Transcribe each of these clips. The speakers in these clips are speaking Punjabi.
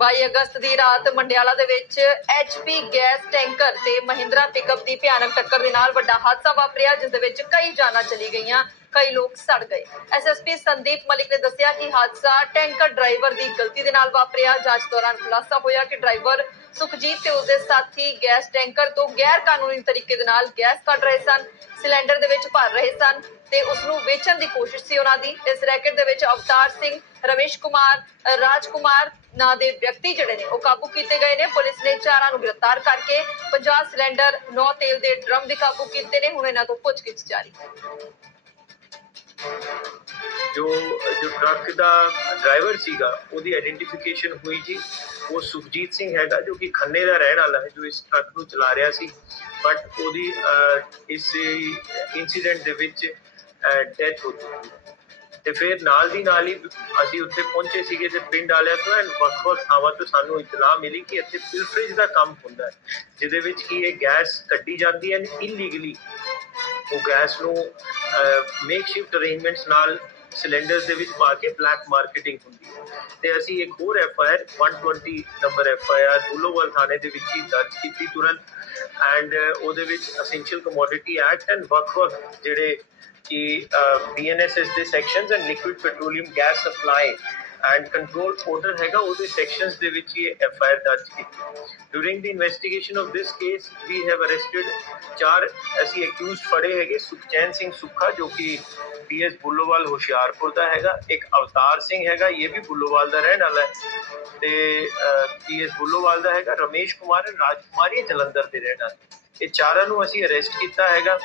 22 ਅਗਸਤ ਦੀ ਰਾਤ ਮੰਡਿਆਲਾ ਦੇ ਵਿੱਚ ਐਚਪੀ ਗੈਸ ਟੈਂਕਰ ਤੇ ਮਹਿੰਦਰਾ ਪਿਕਅਪ ਦੀ ਭਿਆਨਕ ਟੱਕਰ ਦੇ ਨਾਲ ਵੱਡਾ ਹਾਦਸਾ ਵਾਪਰਿਆ, ਜਿਸ ਦੇ ਵਿੱਚ ਕਈ ਜਾਨਾਂ ਚਲੀ ਗਈਆਂ, ਕਈ ਲੋਕ ਸੜ ਗਏ। ਐਸਐਸਪੀ ਸੰਦੀਪ ਮਲਿਕ ਨੇ ਦੱਸਿਆ ਕਿ ਹਾਦਸਾ ਟੈਂਕਰ ਡਰਾਈਵਰ ਦੀ ਗਲਤੀ ਦੇ ਨਾਲ ਵਾਪਰਿਆ। ਜਾਂਚ ਦੌਰਾਨ ਖੁਲਾਸਾ ਹੋਇਆ ਕਿ ਡਰਾਈਵਰ ਸੁਖਜੀਤ ਤੇ ਉਸਦੇ ਸਾਥੀ ਗੈਸ ਟੈਂਕਰ ਤੋਂ ਗੈਰ ਕਾਨੂੰਨੀ ਤਰੀਕੇ ਦੇ ਨਾਲ ਗੈਸ ਕੱਢ ਰਹੇ ਸਨ, ਸਿਲੰਡਰ ਦੇ ਵਿੱਚ ਭਰ ਰਹੇ ਸਨ। ਤੇ ਉਸ ਨੂੰ ਵੇਚਣ ਦੀ ਕੋਸ਼ਿਸ਼ ਸੀ ਉਹਨਾਂ ਦੀ। ਇਸ ਰੈਕਟ ਦੇ ਵਿੱਚ ਅਵਤਾਰ ਸਿੰਘ, ਰਮੇਸ਼ ਕੁਮਾਰ ਰਾਜ ਕੁਮਾਰ ਨਾਂ ਦੇ ਵਿਅਕਤੀ ਜਿਹੜੇ ਨੇ, ਉਹ ਕਾਬੂ ਕੀਤੇ ਗਏ ਨੇ। ਪੁਲਿਸ ਨੇ ਚਾਰਾਂ ਨੂੰ ਗ੍ਰਿਫਤਾਰ ਕਰਕੇ 50 ਸਿਲੰਡਰ 9 ਤੇਲ ਦੇ ਡਰਮ ਵੀ ਕਾਬੂ ਕੀਤੇ ਨੇ। ਹੁਣ ਇਹਨਾਂ ਤੋਂ ਪੁੱਛਗਿੱਛ ਜਾਰੀ। ਜੋ ਜੋ ਟਰੱਕ ਦਾ ਡਰਾਈਵਰ ਸੀਗਾ, ਉਹਦੀ ਆਇਡੈਂਟੀਫਿਕੇਸ਼ਨ ਹੋਈ ਜੀ। ਉਹ ਸੁਖਜੀਤ ਸਿੰਘ ਹੈਗਾ, ਜੋ ਕਿ ਖੰਨੇ ਦਾ ਰਹਿਣ ਵਾਲਾ ਹੈ, ਜੋ ਇਸ ਟਰੱਕ ਨੂੰ ਚਲਾ ਰਿਹਾ ਸੀ। ਬਟ ਉਹਦੀ ਇਸ ਇਨਸੀਡੈਂਟ ਦੇ ਵਿੱਚ ਡੈਥ ਹੋ ਚੁੱਕੀ ਹੈ। ਤੇ ਫਿਰ ਨਾਲ ਦੀ ਨਾਲ ਹੀ ਅਸੀਂ ਉੱਥੇ ਪਹੁੰਚੇ ਸੀਗੇ ਤੇ ਪਿੰਡ ਵਾਲਿਆਂ ਤੋਂ ਐਂਡ ਵੱਖ-ਵੱਖ ਥਾਵਾਂ ਤੋਂ ਸਾਨੂੰ ਇਤਲਾਹ ਮਿਲੀ ਕਿ ਇੱਥੇ ਫਿਲਟਰੇਜ ਦਾ ਕੰਮ ਹੁੰਦਾ ਹੈ, ਜਿਹਦੇ ਵਿੱਚ ਕੀ ਇਹ ਗੈਸ ਕੱਢੀ ਜਾਂਦੀ ਹੈ ਇਲੀਗਲੀ ਉਹ ਗੈਸ ਨੂੰ ਮੇਕਸ਼ਿਫਟ ਅਰੇਂਜਮੈਂਟਸ ਨਾਲ ਸਿਲੰਡਰਸ ਦੇ ਵਿੱਚ ਪਾ ਕੇ ਬਲੈਕ ਮਾਰਕੀਟਿੰਗ ਹੁੰਦੀ ਹੈ ਤੇ ਅਸੀਂ ਇੱਕ ਹੋਰ F I R 120 number F I R Bullowal ਥਾਣੇ ਦੇ ਵਿੱਚ ਹੀ ਦਰਜ ਕੀਤੀ ਤੁਰੰਤ ਐਂਡ ਉਹਦੇ ਵਿੱਚ ਅਸੈਂਸ਼ੀਅਲ ਕਮੋਡਿਟੀ ਐਕਟ ਐਂਡ ਵੱਖ-ਵੱਖ ਜਿਹੜੇ ਕਿ ਬੀਐਨਐਸਐਸ ਦੇ sections and liquid petroleum gas supply and control order ਹੈਗਾ ਉਹਦੇ ਸੈਕਸ਼ਨਸ ਦੇ ਵਿੱਚ ਹੀ ਐਫ ਆਈ ਆਰ ਦਰਜ ਕੀਤੀ during the investigation of this case we have arrested ਚਾਰ ਅਸੀਂ ਅਕਿਊਜ਼ਡ ਫੜੇ ਹੈਗੇ ਸੁਖਚੈਨ ਸਿੰਘ ਸੁੱਖਾ ਜੋ ਕਿ ਪੀਐਸ ਬੁੱਲੋਵਾਲ ਹੁਸ਼ਿਆਰਪੁਰ ਦਾ ਹੈਗਾ ਇੱਕ ਅਵਤਾਰ ਸਿੰਘ ਹੈਗਾ ਇਹ ਵੀ ਬੁੱਲੋਵਾਲ ਦਾ ਰਹਿਣ ਵਾਲਾ ਹੈ ਤੇ ਪੀਐਸ ਬੁੱਲੋਵਾਲ ਦਾ ਹੈਗਾ ਰਮੇਸ਼ ਕੁਮਾਰ ਰਾਜ ਕੁਮਾਰ ਜਲੰਧਰ ਦੇ ਰਹਿਣ ਵਾਲੇ ਇਹ ਚਾਰਾਂ ਨੂੰ ਅਸੀਂ ਅਰੈਸਟ ਕੀਤਾ ਹੈਗਾ।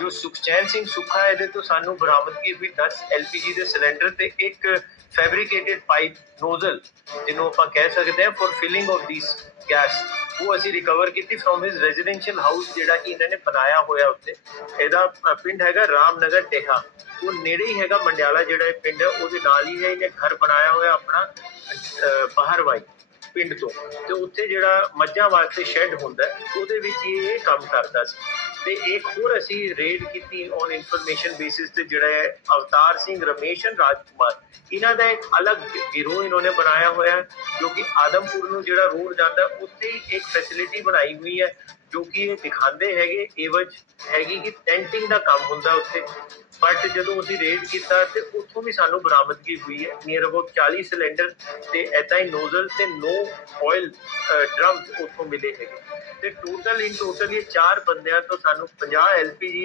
ਜੋ ਸੁਖਚੈਨ ਸਿੰਘ ਸੁੱਖਾ ਇਹਦੇ ਤੋਂ ਸਾਨੂੰ ਬਰਾਮਦਗੀ ਹੋਈ? 10 ਐਲਪੀਜੀ ਦੇ ਸਿਲੰਡਰ ਤੇ ਇੱਕ ਫੈਬਰੀਕੇਟਡ ਪਾਈਪ ਨੋਜ਼ਲ ਜਿਹਨੂੰ ਆਪਾਂ ਕਹਿ ਸਕਦੇ ਹਾਂ for filling of these gas ਉਹ ਅਸੀਂ ਰਿਕਵਰ ਕੀਤੀ ਫਰੋਮ ਹਿਸ ਰੈਜ਼ੀਡੈਂਸ਼ੀਅਲ ਹਾਊਸ ਜਿਹੜਾ ਕਿ ਇਹਨਾਂ ਨੇ ਬਣਾਇਆ ਹੋਇਆ ਉੱਤੇ ਇਹਦਾ ਪਿੰਡ ਹੈਗਾ ਰਾਮਨਗਰ, ਟੇਹਾ। ਉਹ ਨੇੜੇ ਹੀ ਹੈਗਾ ਮੰਡਿਆਲਾ ਜਿਹੜਾ ਇਹ ਪਿੰਡ ਹੈ, ਉਹਦੇ ਨਾਲ ਹੀ ਹੈ, ਇਹਨੇ ਘਰ ਬਣਾਇਆ ਹੋਇਆ ਆਪਣਾ ਬਾਹਰਵਾਈ। ਪਿੰਡ ਤੋਂ ਤੇ ਉੱਥੇ ਜਿਹੜਾ ਮੱਝਾਂ ਵਾਸਤੇ ਸ਼ੈੱਡ ਹੁੰਦਾ ਉਹਦੇ ਵਿੱਚ ਇਹ ਕੰਮ ਕਰਦਾ ਸੀ। ਤੇ ਇੱਕ ਹੋਰ ਅਸੀਂ ਰੇਡ ਕੀਤੀ ਔਨ ਇਨਫੋਰਮੇਸ਼ਨ ਬੇਸਿਸ ਤੇ ਜਿਹੜਾ ਹੈ ਅਵਤਾਰ ਸਿੰਘ ਰਮੇਸ਼ and ਰਾਜ ਕੁਮਾਰ ਇਹਨਾਂ ਦਾ ਇੱਕ ਅਲੱਗ ਗਿਰੋਹ ਇਹਨਾਂ ਨੇ ਬਣਾਇਆ ਹੋਇਆ ਹੈ, ਜੋ ਕਿ ਆਦਮਪੁਰ ਨੂੰ ਜਿਹੜਾ ਰੋਡ ਜਾਂਦਾ ਉੱਥੇ ਹੀ ਇੱਕ ਫੈਸਿਲਿਟੀ ਬਣਾਈ ਹੋਈ ਹੈ ਜੋ ਕਿ ਇਹ ਦਿਖਾਉਂਦੇ ਹੈਗੇ ਏਵਜ ਹੈਗੀ ਕਿ ਟੈਂਟਿੰਗ ਦਾ ਕੰਮ ਹੁੰਦਾ ਉੱਥੇ। ਬਟ ਜਦੋਂ ਅਸੀਂ ਰੇਡ ਕੀਤਾ ਤੇ ਉੱਥੋਂ ਵੀ ਸਾਨੂੰ ਬਰਾਮਦਗੀ ਹੋਈ ਹੈ। ਨੀਅਰ ਅਬਾਊਟ 40 ਸਿਲੰਡਰ ਤੇ ਐਦਾਂ ਹੀ ਨੋਜ਼ਲ ਤੇ ਨੋ ਆਇਲ ਡਰਮਸ ਉੱਥੋਂ ਮਿਲੇ ਹੈਗੇ। ਤੇ ਟੋਟਲ ਇਨ ਟੋਟਲ ਇਹ ਚਾਰ ਬੰਦਿਆਂ ਤੋਂ ਸਾਨੂੰ 50 ਐਲਪੀਜੀ